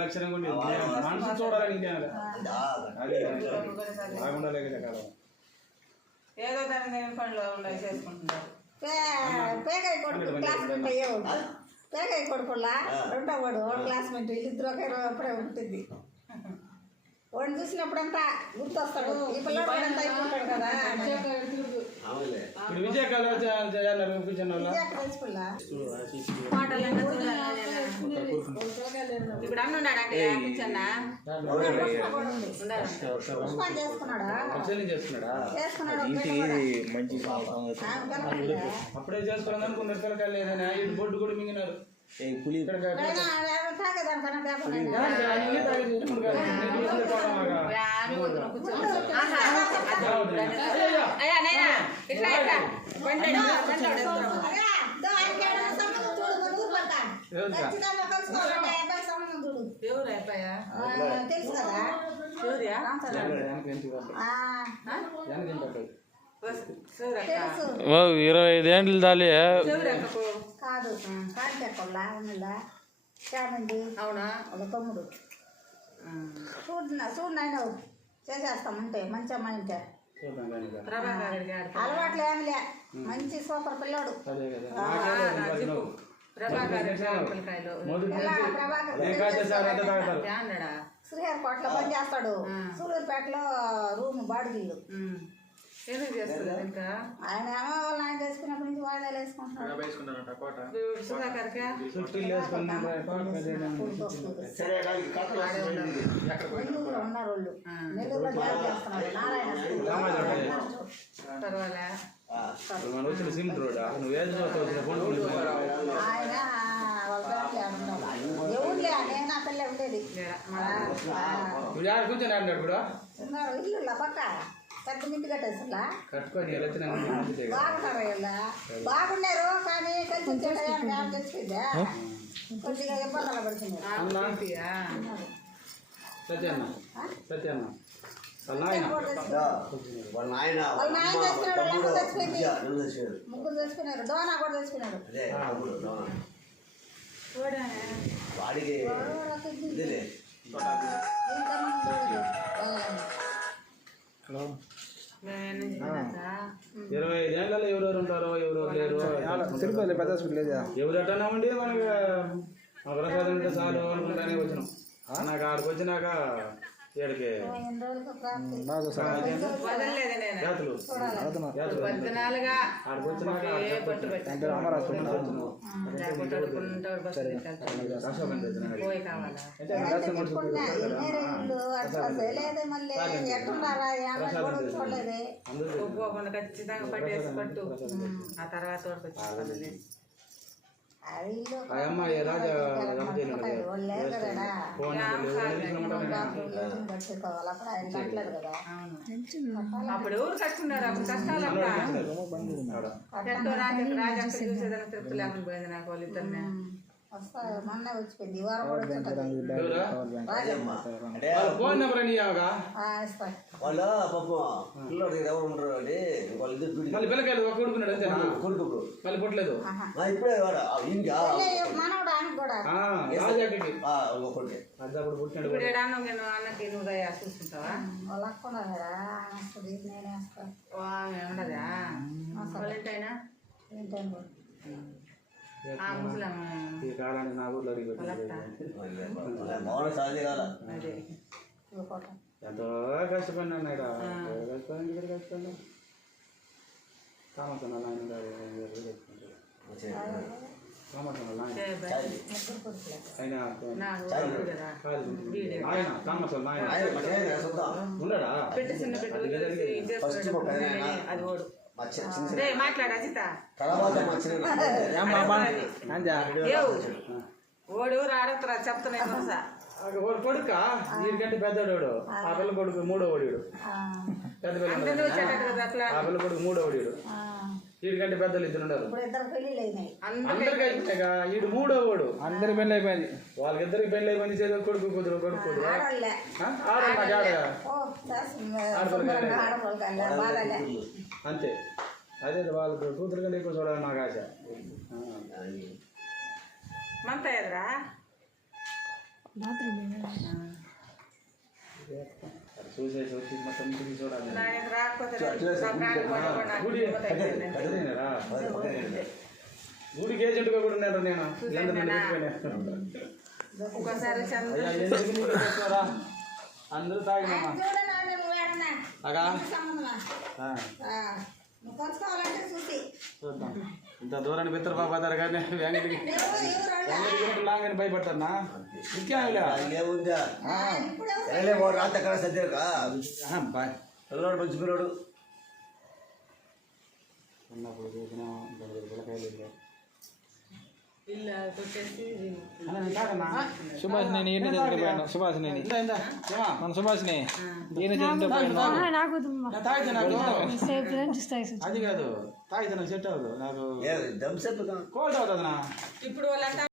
లక్షణంగా ఉండేది మనసు చూడాలని ఇంకే బాగుండాలి కదా ఏదో దాని పనిలో ఉండాలి చేసుకుంటున్నారు. పేకాయ కొడుకులా రెండో వాడు క్లాస్మేట్ వీళ్ళిద్దరు ఒకే అప్పుడే ఉంటుంది. వాడిని చూసినప్పుడంతా గుర్తొస్తాడు. ఈ పిల్లడు అంతా అయిపోతాడు కదా. విజయకాలు ఇప్పుడు అన్నున్నాడు అంటే అప్పుడే చేసుకున్నాను అనుకున్నారు పిల్లకాయలు లేదని బొడ్డు కూడా మింగినారు. తెలుసు కదా. 25 ఏండ్లు దాలి కాదు కాంటెక్లా చామండి అవునా వాళ్ళ తమ్ముడు. చూడు నాయన చేసేస్తామంటే మంచి అమ్మాయి అంటే అలవాట్లు ఏమిలే. మంచి సూపర్ పిల్లోడు. శ్రీహరికోటలో పని చేస్తాడు. సూళ్ళూరుపేటలో రూమ్ బాడుగిల్లు. ఆయన ఏమో వాళ్ళు ఆయన చేసుకున్నప్పటి నుంచి వాయిదాలు వేసుకుంటున్నాడు. నెల్లూరులో ఉన్నారు వాళ్ళు. నెల్లూరులో జాబ్ చేస్తున్నారు. నారాయణ ఆయన ఎవరులే నేను ఆ పిల్ల ఉండేది ఇల్లు పక్క పెద్ద ఇంటి కట్టేసా బాగున్నారు వీళ్ళ బాగున్నారు. కానీ కలిసి తెచ్చిపోయిందా కొద్దిగా ఇబ్బందులు పడుతుంది. ముగ్గురు తెచ్చిపోయినారు. డోనా కూడా తెచ్చిపోయినాడు. హలో 25 ఏళ్ళలో ఎవరెవరు ఉంటారో ఎవరెవరు లేరు తిరుపతి పెద్ద లేదా ఎవరు అట్టన్నామండి మనకి ప్రసాదం ఉంటే చాలు అనుకుంటానే వచ్చినాం. నాకు ఆడికి వచ్చినాక ఏడికి ఖచ్చితంగా పట్టేసి పట్టు. ఆ తర్వాత అప్పుడు ఎవరు కట్టుకున్నారు? అప్పుడు కష్టాలంతా రాజా చూసేదాన్ని తృప్తి లేకుండా పోయింది నాకు వాళ్ళు ఇద్దరిని. మొన్న వచ్చిపోయింది. వారం కూడా ఫోన్ నెంబర్ అని వాళ్ళ పాపం పిల్లలు ఎవరు ఉండరు అండి. మళ్ళీ పిల్లకాయలు ఒక కొడుకున్నాడు అంతే కొడుకు మళ్ళీ పుట్టలేదు. ఇప్పుడే మనోడు ఆయన కూడా అప్పుడు పుట్టినాడు. అన్నకి నువ్వు చూసుకుంటావా? వాళ్ళు అక్కున్నారా నేనే వేస్తాను. ఉండదా ఏంటైనా ఏంటైనా ఈ కాలానికి నా ఊర్లో ఎంతో కష్టపడినా ఇక్కడ కష్టపడినా కామసన్నా ఆయన కామసల్ ఉన్నాడా ఓడు రాడతారా చెప్తాను. కొడుక వీడికంటే పెద్దోడు. ఆ పిల్ల కొడుకు 3వ ఓడిడు. పెద్ద పిల్ల ఆ పిల్ల కొడుకు 3వ ఓడిడు. వీడికంటే పెద్దలు ఇద్దరు ఉండరు. అందరికి అయిపోయినాయిగా. వీడు 3వ ఓడు. అందరికి పెళ్ళి అయిపోయింది. వాళ్ళకిద్దరికి పెళ్ళి అయిపోయింది. చేతులు కొడుకు కుదురు కొడుకు కుదురు అంతే. అదే వాళ్ళ కూతురు కంటే ఎక్కువ చూడాలి నాకు ఆశ. మంత ఎదురా చూసేసి వచ్చి మొత్తం తిరిగి చూడాలి. నాకు రాకపోతే గుడికి ఏజెంట్గా కూడా ఉన్నాడు నేను. ఒక్కోసారి చంద్ర అయ్యా, ఎందుకు నీకు తెచ్చారా? అందరూ తాగినామా అగా నువ్వు కొలుసుకోవాలంటే చూసి చూద్దాం. ఇంత దూరాన్ని బిత్తర బాబాదారు కానీ వ్యాంగిలికి లాంగని భయపడతానా ఇంకేమిలే ఏముందా రాత్రి అక్కడ సద్యక బాయ్ పిల్లడు మంచి పిల్లడు ఉన్నప్పుడు చూసినా పిల్లకాయలు ఇల్లు కొట్టేసి సుభాష్ నేను ఈయన చదివిపోయాను సుభాష్ నేను మన సుభాష్ ఈయన చదివిపోయాను తాగితే నాకు అది కాదు తాగితే నాకు సెట్ అవ్వదు నాకు దమ్ సెట్ కోల్డ్ అవుతుంది నా ఇప్పుడు వాళ్ళంతా